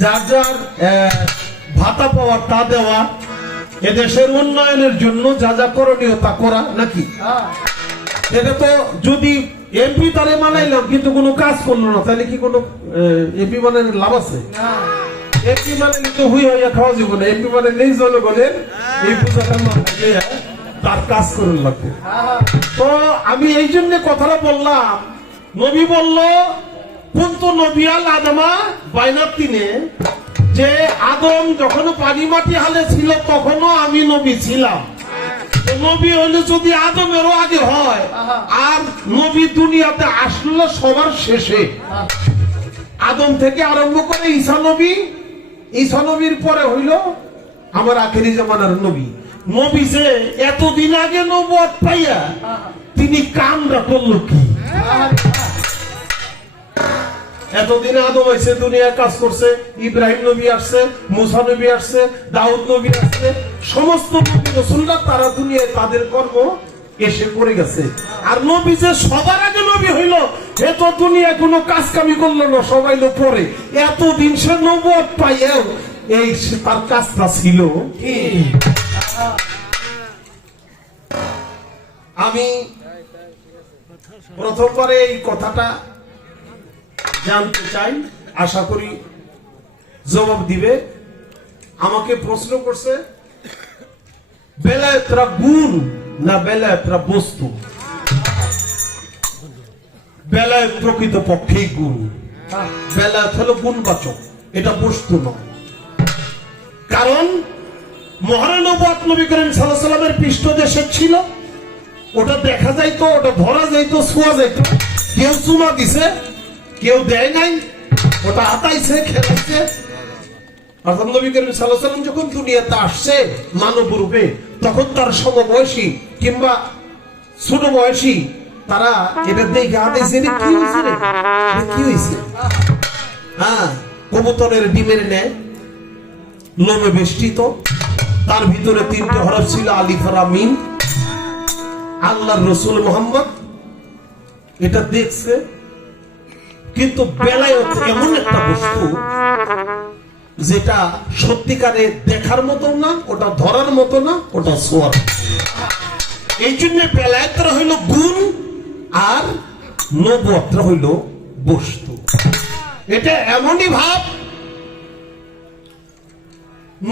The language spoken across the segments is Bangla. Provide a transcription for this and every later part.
যার যার ভাতা পাওয়া তা দেওয়া, এদেশের উন্নয়নের জন্য যা যা করণীয় তা করা নাকি। এটা তো যদি এমপি তারে মানাইলাম কিন্তু কোনো কাজ করলো না, তাহলে কি কোনো এমপি মানে লাভ আছে? এমপি মানে তো হুই হইয়া খাওয়া যাবে না। এমপি মানে নেই জনগণের এই পূজাটা তার কাজ করে লাগবে। তো আমি এই জন্য কথাটা বললাম, নবী বলল কুনতু নবিয়াল আদমা বাইনাত তিনে, যে আদম যখন পানি মাটি হালে ছিল তখনও আমি নবী ছিলাম। নবী হলে যদি আদমেরও আগে হয়, আর নবী দুনিয়াতে আসলো সবার শেষে, আদম থেকে আরম্ভ করে ঈসা নবী, ঈসা নবীর পরে হইল আমার আখেরি জামানার নবী। নবী যে এতদিন আগে নবুয়ত পাইয়া তিনি কামরা করল কি? এতদিন আদম হয়েছে, দুনিয়ার কাজ করছে, ইব্রাহিম নবী আসছে, মুসা নবী আসছে, দাউদ নবী আসছে, সমস্ত নবী রাসূলরা তারা দুনিয়ায় তাদের কর্ম এসে পড়ে গেছে। আর নবী যে সবার আগে নবী হইল, এ তো দুনিয়া কোনো কাজ কামি করলো না, সবাই লো পরে। এতদিন সে নবুয়ত পাইয়াও এই তার কাজটা ছিল কি? আমি প্রথমবারে এই কথাটা জানতে চাই, আশা করি জবাব দিবে। আমাকে প্রশ্ন করছে বেলায়েতরা গুণ না বেলায়েতরা বস্তু? বেলায়েত প্রকৃত পক্ষেই গুণ, বেলায়েত হলো গুণবাচক, এটা বস্তু নয়। কারণ মহানবুয়ত নবী করিম সাল্লাল্লাহু আলাইহি ওয়াসাল্লামের পৃষ্ঠদেশে ছিল, ওটা দেখা যাইতো, ওটা ধরা যাইতো, ছোঁয়া যাইতো। কেউ চুমা দিছে, কেউ দেয় নাই, ওটা আতাইছে, খেলাইছে। অর্থাৎ নবী করিম সাল্লাল্লাহু আলাইহি ওয়াসাল্লাম যখন দুনিয়াতে আসছে মানব রূপে, তখন তার সমবয়সী কিংবা ছোট বয়সী তারা এটা দেখে আতাইছে, রে কি হইছে, রে কি হইছে। হ্যাঁ, কবুতরের ডিমের ন্যায় লোমে বেষ্টিত, তার ভিতরে তিনটে হরফ ছিল আলিফ রা মিম। আল্লাহর রাসূল মুহাম্মদ এটা দেখছে, কিন্তু বেলায়েত এমন একটা বস্তু যেটা সত্যিকারে দেখার মতো না, ওটা ধরার মতো না, ওটা ছোঁয়ার। এই জন্য বেলায়েতরা হইল গুণ আর নবুয়তরা হইল বস্তু। এটা এমনই ভাব,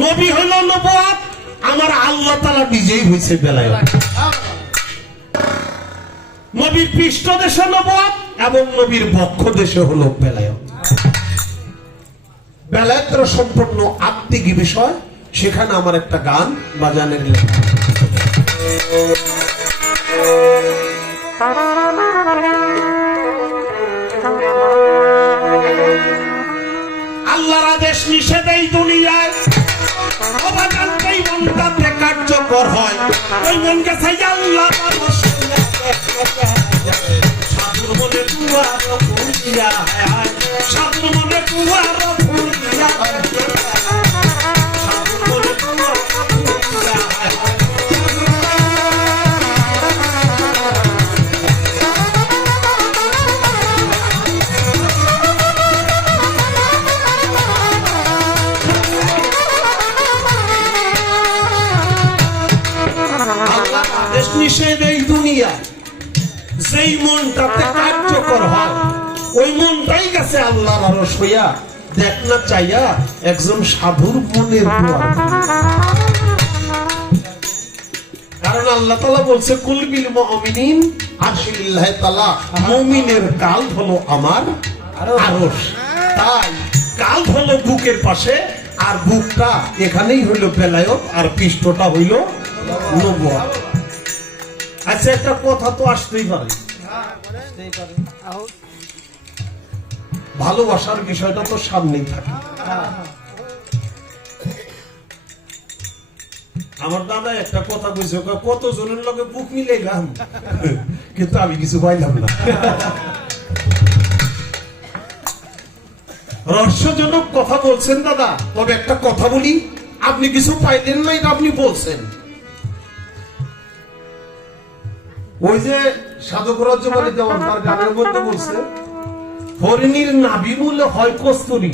নবী হইল নবুয়ত, আমার আল্লাহ তাআলা নিজেই হইছে বেলায়েত। নবীর পৃষ্ঠদেশে নবুয়ত এবং নবীর বক্ষ দেশে হলো বেলায়েত। বেলায়েতরা সম্পূর্ণ আত্মিক বিষয়। সেখানে আমার একটা গান বাজানের লেখা। আল্লাহর আদেশ নিষেধ এই দুনিয়ায় অবাগানটাই মনটাতে কার্যকর হয়। ওই মনকে চাই আল্লাহ সাধুর মনে দুয়ার ফুলিয়া, সাধুর মনে দুয়ার ফুলিয়া, সাধুর মনে দুয়ার ফুলিয়া। আল্লাহর আদেশ নিষেধ এই দুনিয়ায় যেই মনটাতে কার্যকর হয়, ওই মনটাই গেছে আল্লাহর আরশ হইয়া দেখ না চাইয়া একজন সাধুর মনের দুয়ার। কারণ আল্লাহ তাআলা বলছে কুল বিল মুমিনিন আরশিল্লাহি তাআলা, মুমিনের কাল হলো আমার আরশ। তাই কাল হলো বুকের পাশে, আর বুকটা এখানেই হইলো বেলায়েত, আর পৃষ্ঠটা হইলো নবুয়ত। আচ্ছা, একটা কথা তো আসতেই পারে, ভালোবাসার বিষয়টা তো সামনেই থাকে। আমার দাদা একটা কথা কইছে, কত জনের লগে বুক মিলাইলাম কিন্তু আমি কিছু পাইলাম না। রহস্যজনক কথা বলছেন দাদা, তবে একটা কথা বলি, আপনি কিছু পাইলেন না, এটা আপনি বলছেন। ওই যে সাধকরাজ্য বলে যেমন তার গানের মধ্যে বলছে, হরিণীর নাভি মূলে হয় কস্তুরী,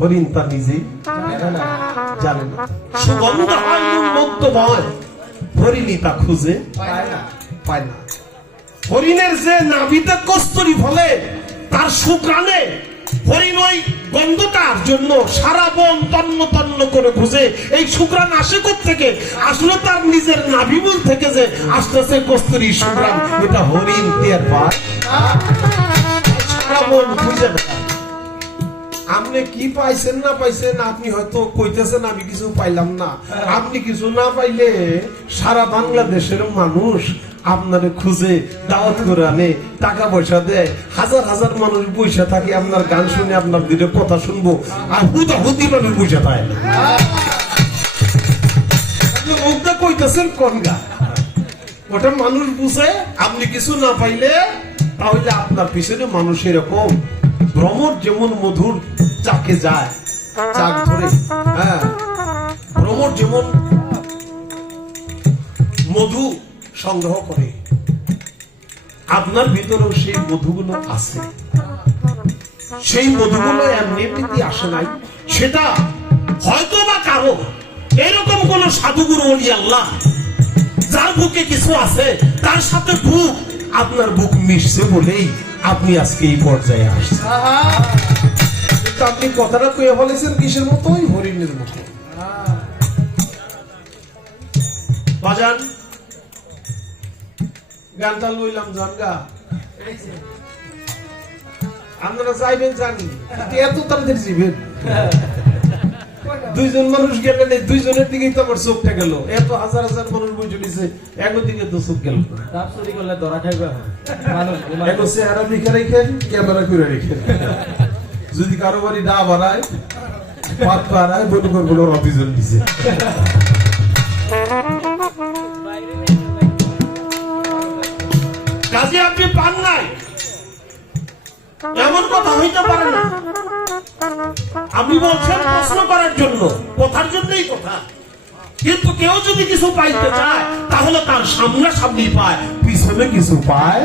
হরিণ তা নিজেই জানে না। সুগন্ধ হয় উন্মুক্ত হয়, হরিণী তা খুঁজে পায় না। হরিণের যে নাভিতে কস্তুরী ফলে তার সুঘ্রাণে হরিণ ওই গন্ধটার জন্য সারা বন তন্ন তন্ন করে খুঁজে। এই সুঘ্রাণ আসে থেকে আসলে তার নিজের নাভিমূল থেকে যে আসতেছে কস্তুরী সুঘ্রাণ, এটা হরিণ টের পায়, সারা বন খুঁজে বেড়ায়। আপনি কি পাইছেন না পাইছেন, আপনি হয়তো কইতেছেন আমি কিছু পাইলাম না। আপনি কিছু না পাইলে সারা বাংলাদেশের মানুষ আপনারে খুঁজে দাওয়াত করে আনে, টাকা পয়সা দেয়, হাজার হাজার মানুষ বসে থাকে আপনার গান শুনে, আপনার দিলে কথা শুনবো, আর হুদি মানুষ বসে থাকে। ওটা কইতেছেন কোন গান? ওটা মানুষ বুঝে। আপনি কিছু না পাইলে তাহলে আপনার পিছনে মানুষ এরকম ভ্রমর যেমন মধুর চাকে যায়, চাক ধরে, হ্যাঁ, ভ্রমর যেমন মধু সংগ্রহ করে, আপনার ভিতরেও সেই মধুগুলো আছে। সেই মধুগুলো এমনি আসে নাই, সেটা হয়তো বা কারো এরকম কোন সাধুগুরু ওলি আল্লাহ যার বুকে কিছু আছে, তার সাথে বুক, আপনার বুক মিশছে বলেই আপনি আজকে এই পর্যায়ে আসছেন। আপনি কথাটা কয়ে বলেছেন কিসের মতো? হরিণের মতো। বাজান গানটা লইলাম, জানগা আপনারা চাইবেন জানি, এত তাড়াতাড়ি যাবেন। দুইজন মানুষ গেলেন, এই দুইজনের দিকেই তো আমার চোখটা গেল। এত হাজার হাজার মানুষ বই চলিছে, একদিকে তো চোখ গেল। চেহারা লিখে রেখেন, ক্যামেরা করে রেখেন। যদি কারো বাড়ি না বাড়ায়, পাত বাড়ায়, বলে করবো ওরা দুইজন দিছে। কাজে আপনি পান নাই, এমন কথা হইতে পারে না। আপনি বলছেন প্রশ্ন করার জন্য, কথার জন্যই কথা। কিন্তু কেউ যদি কিছু পাইতে চায় তাহলে তার সামনে সামনে পায়, পিছনে কিছু পায়।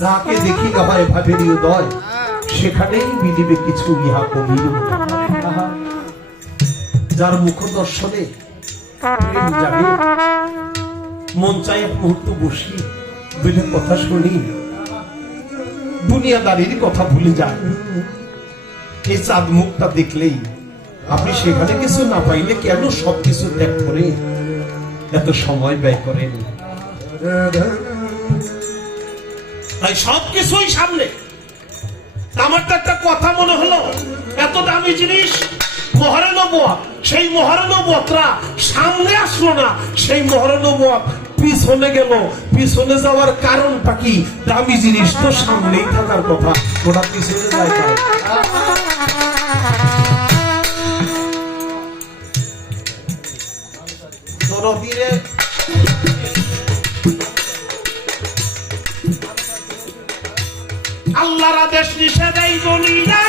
যাকে দেখি গাবায় ভাবেরই উদয়, সেখানেই মিলিবে কিছু ইহা কবির। যার মুখ দর্শনে প্রেম জাগে, মন চাই এক মুহূর্ত বসি, দুইটা কথা শুনি, দুনিয়াদারির কথা ভুলে যান। এই চাঁদ মুখটা দেখলেই আপনি সেখানে কিছু না পাইলে কেন সবকিছু ত্যাগ করে এত সময় ব্যয় করেন? তাই সবকিছুই সামনে। আমার তো একটা কথা মনে হলো, এত দামি জিনিস মহারানবুয়া, সেই মহারানবুয়াতরা সামনে আসলো না, সেই মহারানবুয়া পিছনে গেল। পিছনে যাওয়ার কারণটা কি? দামি জিনিস তো সামনেই থাকার কথা, ওটা পিছনে যায় কারণ। আল্লাহর আদেশ নিষেধ এই দুনিয়া,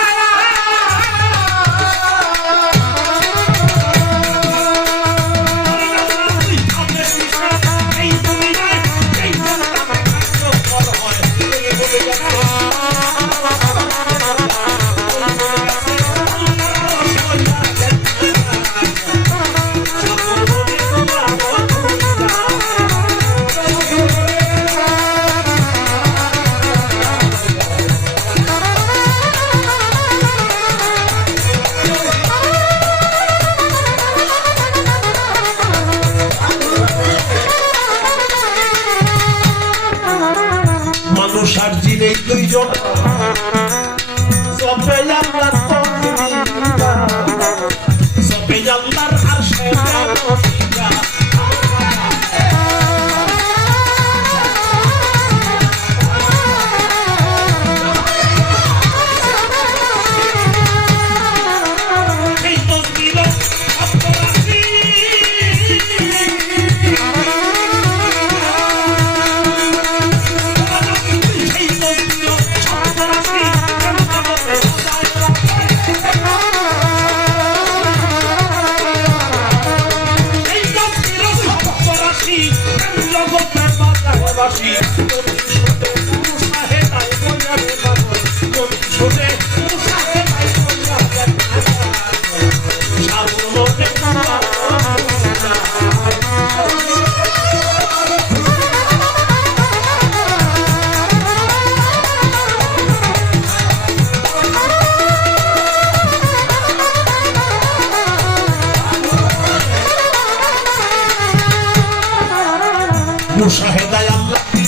আর জিনে দুইজন সবে আল্লাহর তকদিরা, সবে আল্লাহর আরশে বসিরা। এই তকদির অপরাধী জগতের বাজারবাসী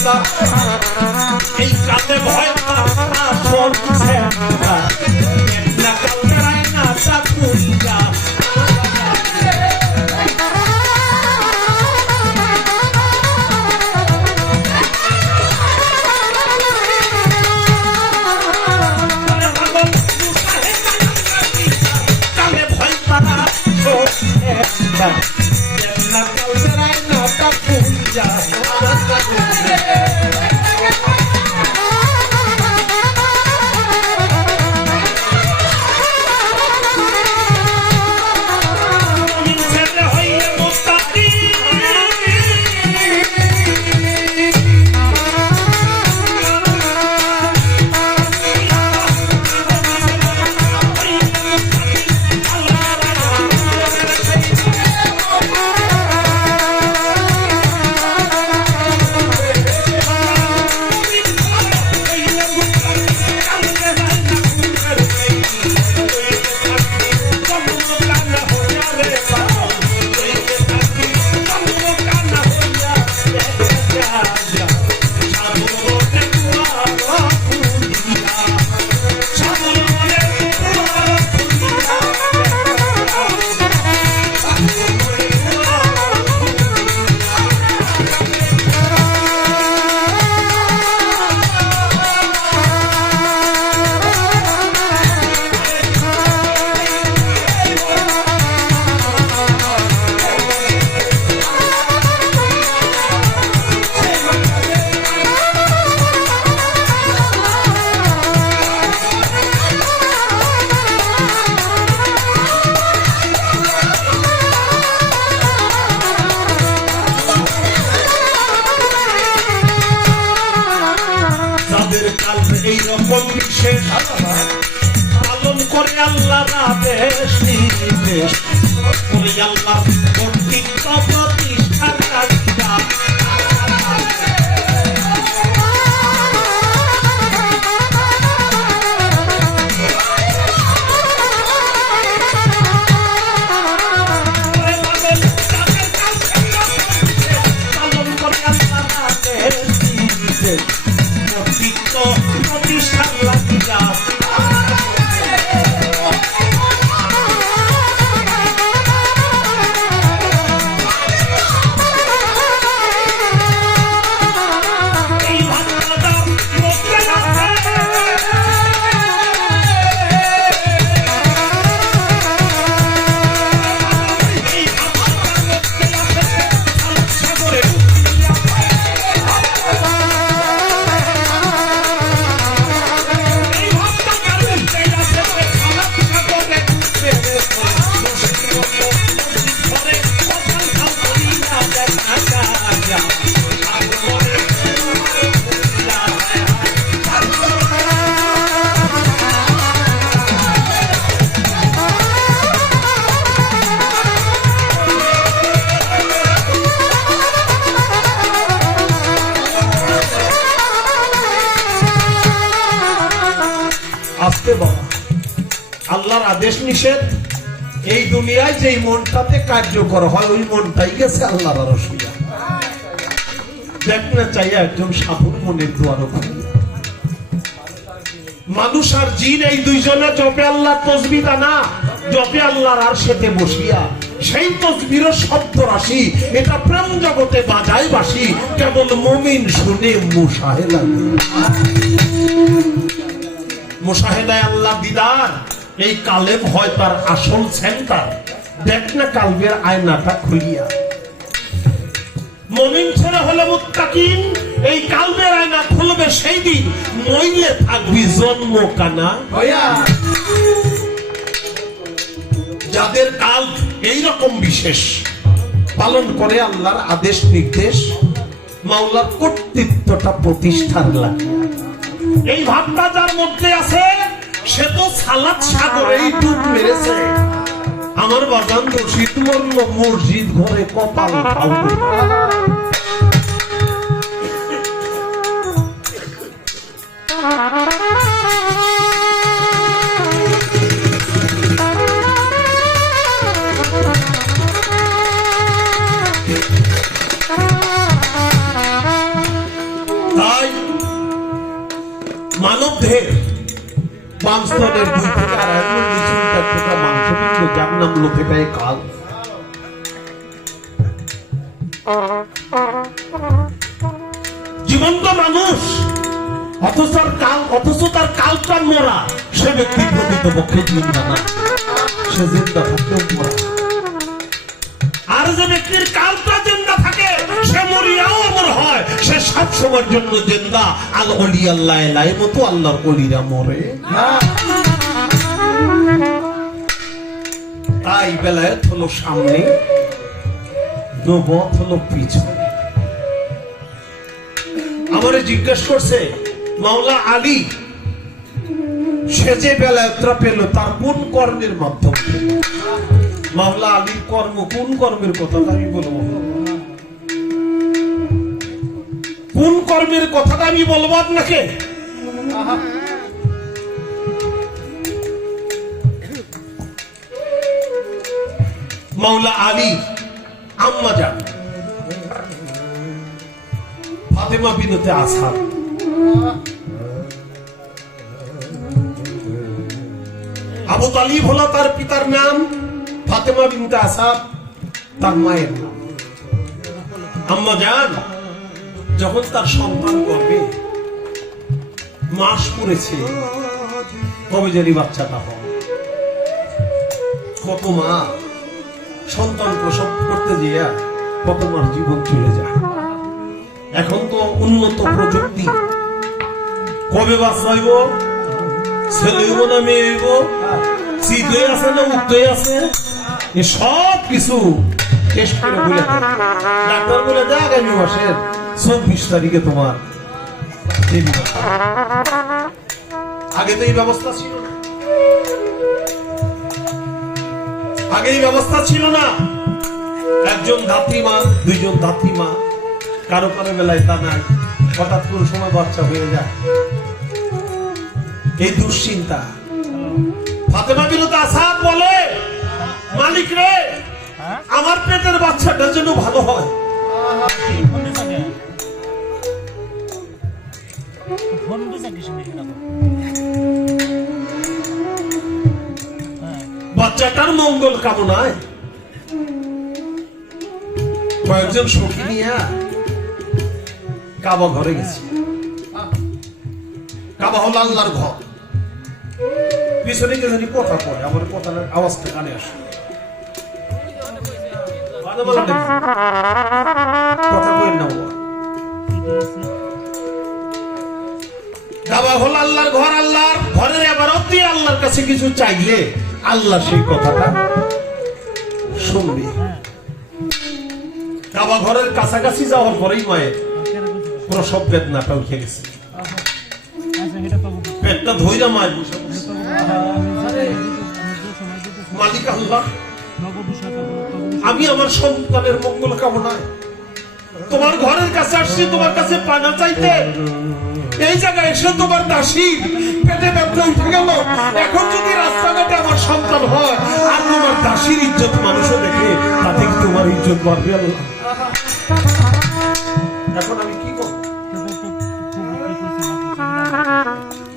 এই কালে ভয় চলছে না কাল না চাকুরিয়া কালে ভয় পারা না কাল না চাকুরিয়া এইরকম বিশেষ পালন করে আল্লাহ আদেশ নির্দেশ করে আল্লাহ কর্তৃত্ব প্রতিষ্ঠার কাজটা পালন করে আল্লাহ আদেশ নির্দেশ কর্তৃত্ব প্রতিষ্ঠার লাগিয়া আসতে বাবা আল্লাহর আদেশ নিষেধ এই দুনিয়ায় যেই মনটাতে কার্যকর হয় ওই মনটাই গেছে আল্লাহর রসিয়া দেখ না চাইয়া একজন সাধুর মনের দুয়ার মানুষ আর জিন এই দুইজনে জপে আল্লাহ তসবিটা না জপে আল্লাহর আর সেতে বসিয়া সেই তসবির শব্দ রাশি এটা প্রেম জগতে বাজায় বাসি কেবল মুমিন শুনে মুশাহেদা মুশাহেদায় আল্লাহ দিদার এই কালেব হয় তার আসল সেন্টার দেখ না কালবের আয়নাটা খুলিয়া মুমিন ছেলে হলে মুত্তাকিন এই কালবের আয়না খুলবে সেই দিন নইলে থাকবি জন্ম কানা হইয়া যাদের কাল এইরকম বিশেষ পালন করে আল্লাহর আদেশ নির্দেশ মাওলার কর্তৃত্বটা প্রতিষ্ঠার লাগে এই ভাবটা যার মধ্যে আছে সে তো সালাত সাগরেই ডুব মেরেছে আমার বাগান রশিদ মরল মসজিদ ঘরে কপাল খাওয়াবে তাই মানব দেহের বাম স্তনের 2 থেকে 2.5 মিলিমিটার টুকরা মাংসপিণ্ড, যার নাম লোপেটায় কাল। জীবন্ত মানুষ, অথচ তার কালটা মরা, সে ব্যক্তি প্রকৃতপক্ষে জিন্দা না, সে জিন্দা থাকলেও মরা। আর যে ব্যক্তির কালটা জিন্দা থাকে, সে মরিয়াও অমর হয়, সে সব সময়ের জন্য জিন্দা। আল ওলি আল্লাহ এলাই মতো আল্লাহর ওলিরা মরে না। তাই বেলায়েত হলো সামনে, নবুয়ত হলো পিছনে। আমারে জিজ্ঞেস করছে মাওলা আলী সে যে বেলায়েতটা পেল তার কোন কর্মের মাধ্যমে? মাওলা আলীর কর্ম, কোন কর্মের কথা আমি বলবো? কোন কর্মের কথাটা আমি বলবো আপনাকে? মাওলা আলী আম্মা জান ফাতেমা বিনতে আসাদ, আবু তালিব হলো তার পিতার নাম, ফাতেমা বিনতে আসাদ তার মায়ের নাম। আম্মা জান যখন তার সন্তান করবে, মাস পড়েছে, কবে জানি বাচ্চাটা হয়। কত মা সন্তান প্রসব করতে গিয়ে কত মার জীবন চলে যায়। এখন তো উন্নত প্রযুক্তি, কবে বাচ্চা হইব, ছেলে হইব না মেয়ে হইব, শীত হয়ে আছে না উক্ত হয়ে আছে, সব কিছু টেস্ট করে বলে ডাক্তার বলে দেয় আগামী মাসের 24 তারিখে তোমার। আগে তো এই ব্যবস্থা ছিল না, আগে এই ব্যবস্থা ছিল না। একজন ধাত্রীমা, 2 জন ধাত্রীমা, কারো কারো বেলায় তা নাই, হঠাৎ কোন সময় বাচ্চা হয়ে যায়, এই দুশ্চিন্তা। ফাতেমা বিনতে আসাদ বলে মালিক রে, আমার পেটের বাচ্চাটার জন্য ভালো হয়। বাচ্চাটার মঙ্গল কামনায় কয়েকজন সখী নিয়ে কাবা ঘরে গেছে। কাবা হল আল্লাহর ঘর। পিছনে কে জানি কথা কয়, আমার কথার আওয়াজটা কানে আসে, কথা কই না। কাবা হল আল্লাহর ঘর, আল্লাহর ঘরের ইবাদত দিয়ে আল্লাহর কাছে কিছু চাইলে আল্লাহ সেই কথাটা শুনবে। কাবা ঘরের কাছাকাছি যাওয়ার পরেই মায়ের প্রসব বেদনাটা উঠে গেছে, পেটটা ধইরা মায়ের বসে মালিক আল্লাহ, আমি আমার সন্তানের মঙ্গল কামনায় তোমার ঘরের কাছে আসছি, তোমার কাছে পানা চাইতে। এই জায়গায় এসে তোমার দাসী পেটে ব্যথা উঠে গেল। এখন যদি রাস্তাঘাটে আমার সন্তান হয় আর তোমার দাসীর ইজ্জত মানুষও দেখে, তাতে কি তোমার ইজ্জত বাড়বে আল্লাহ? এখন আমি কি করব?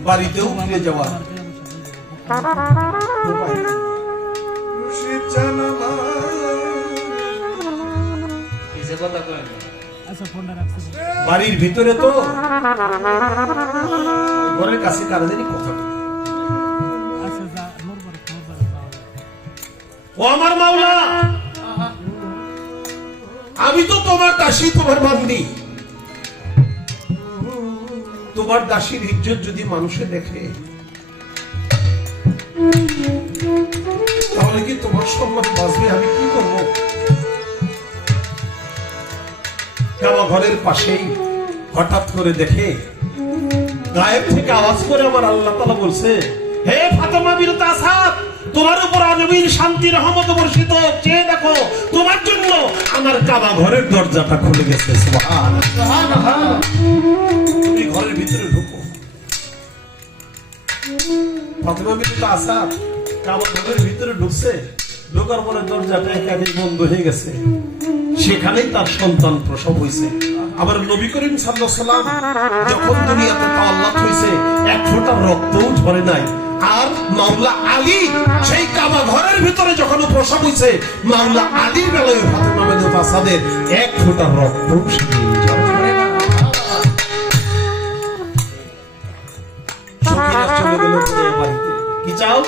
বাড়িতেও ফিরে যাওয়া বাড়ির ভিতরে তো ঘরের কাছে কারোরই কথা। ও আমার মাওলা, আমি তো তোমার দাসী, তোমার বান্দি। তোমার দাসীর ইজ্জত যদি মানুষে দেখে, তাহলে কি তোমার সম্মান বাঁচবে? আমি কি করব? কাবা ঘরের পাশেই হঠাৎ করে দেখে গায়েব থেকে আওয়াজ করে আমার আল্লাহ তাআলা বলছে, হে ফাতেমা বিনতে আসাদ, তোমার উপর আনবীর শান্তি রহমত বর্ষিত হোক, চেয়ে দেখো তোমার জন্য আমার কাবা ঘরের দরজাটা খুলে গেছে। সুবহানাল্লাহ। তুমি ঘরের ভিতরে ঢুকো। ফাতেমা বিনতে আসাদ কাবা ঘরের ভিতরে ঢুকছে, ঢোকার পরে দরজাটা একাকি বন্ধ হয়ে গেছে। সেখানেই তার সন্তান প্রসব হয়েছে। আবার নবী করিম সাল্লাল্লাহু আলাইহি সাল্লাম যখন দুনিয়াতে তাওয়াল্লাদ হইছে এক ফোঁটা রক্তও ঝরে নাই। আর মাওলা আলী সেই কাবা ঘরের ভিতরে যখন প্রসব হইছে মাওলা আলীর বেলায় ফাতেমা বিনতে আসাদের এক ফোঁটা রক্তও ঝরে না। সখীরা চলে গেল বাড়িতে। কি চাও?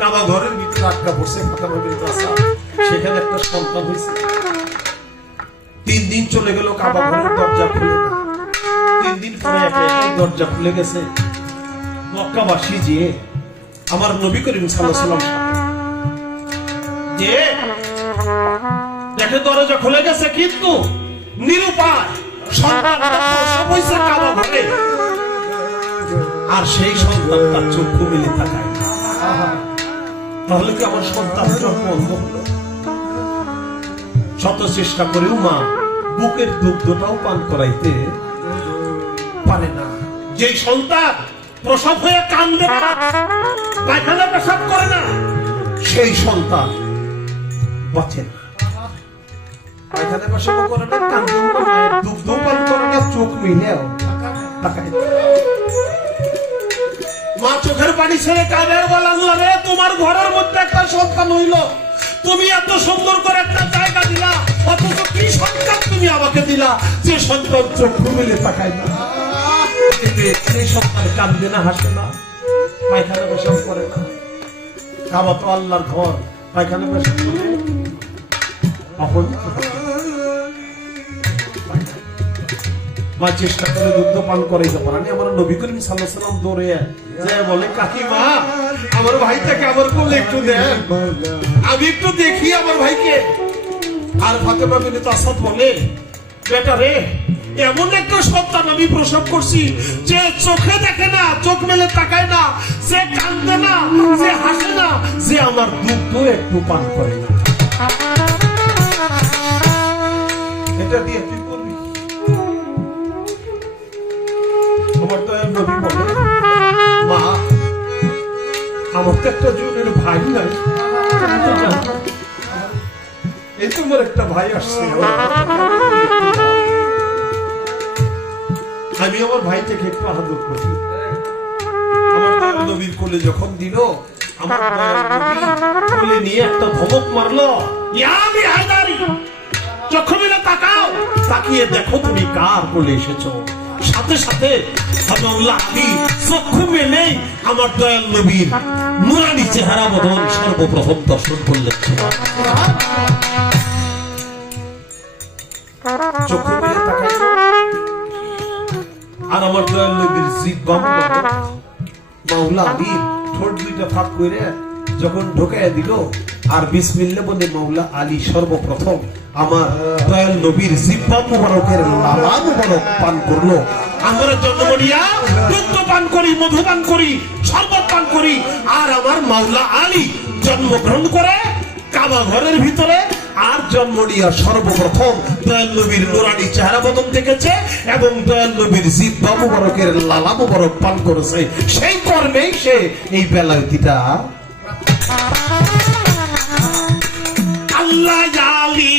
কাবা ঘরের ভিতরে আটকা পড়ছে ফাতেমা বিনতে আসাদ, সেখানে একটা সন্তান হয়েছে। 3 দিন চলে গেল, কাবা ঘরের দরজা খুলে না। 3 দিন পরে এই দরজা খুলে গেছে। মক্কাবাসী যে আমার নবী করিম সাল্লাল্লাহু আলাইহি ওয়াসাল্লাম যে দেখে দরজা খুলে গেছে, কিন্তু নিরুপায় সন্তানটা প্রসব হয়েছে কাবা ঘরে। আর সেই সন্তানটা চক্ষু মেলে তাকায় না। তাহলে কি আমার সন্তান জন্ম অন্ধ হলো? শত চেষ্টা করেও মা বুকের দুগ্ধটাও পান করাইতে পারে না। যে সন্তান প্রসব হয়ে কান্দে না, পায়খানা পেশাব করে না, সেই সন্তান বাঁচে না। পায়খানা পেশাব করে না, কান্দেও না, মায়ের দুগ্ধ পান করে না, চোখ মিলেও তাকায় না। মা চোখের পানি ছেড়ে কাঁদে আর বলে, আল্লাহ রে, তোমার ঘরের মধ্যে একটা সন্তান হইল, তুমি এত সুন্দর করে একটা জায়গা দিলা, অথচ কি সন্তান তুমি আমাকে দিলা যে সন্তান চক্ষু মেলে তাকায় না? সেই সন্তান কান্দে না, হাসে না, পায়খানা পেশাব করে না। কাবা তো আল্লাহর ঘর, পায়খানা পেশাব করে অপবিত্র। মা চেষ্টা করে দুগ্ধ পান করাইতে পারেনি। আমার নবী করিম সাল্লাল্লাহু আলাইহি ওয়াসাল্লাম দৌড়ে যায় বলে, কাকিমা আমার ভাইটাকে আমার কোলে একটু দেন, আমি একটু দেখি আমার ভাইকে। আর ফাতেমা বিনতে আসাদ বলে, বেটা রে, এমন একটা সন্তান আমি প্রসব করছি যে চোখে দেখে না, চোখ মেলে তাকায় না, যে কান্দে না, যে হাসে না, যে আমার দুগ্ধ একটু পান করে না। এটা দিয়ে তুই করবি? আমার তো নবী বলে, মা আমার তো একটা জনের ভাই নাই, এই তোমার একটা ভাই আসছে, আমি আমার ভাইটাকে একটু আদর করি। আমার নবীর কোলে যখন দিল, আমার কোলে নিয়ে একটা ধমক মারলো, ইয়া আলী হায়দারি, চোখে মিলে তাকাও, তাকিয়ে দেখো তুমি কার কোলে এসেছো। সাথে সাথে মাওলা আলী চক্ষু মেলেই আমার দয়াল নবীর নুরানি চেহারা বদন সর্বপ্রথম দর্শন করলেন। চক্ষু মেলে তাকাই, আর আমার দয়াল নবীর জিহ্বা মাওলা আলী ঠোঁট দুইটা ফাঁক করে যখন ঢোকাইয়া দিল, আর বিসমিল্লাহ বলে মাওলা আলী সর্বপ্রথম আমার দয়াল নবীর জিহ্বা মুবারকের লালা মুবারক পান করলো। আমরা জন্মনিয়া দুগ্ধ পান করি, মধু পান করি, শরবত পান করি, আর আমার মাওলা আলী জন্মগ্রহণ করে কাবা ঘরের ভিতরে। আর জন্ম নিয়া সর্বপ্রথম দয়াল নবীর নুরানি চেহারা বদন দেখেছে এবং দয়াল নবীর জিহ্বা মুবারকের লালা মুবারক পান করেছে। সেই কর্মেই সে এই বেলায়তিটা আল্লাহ আলী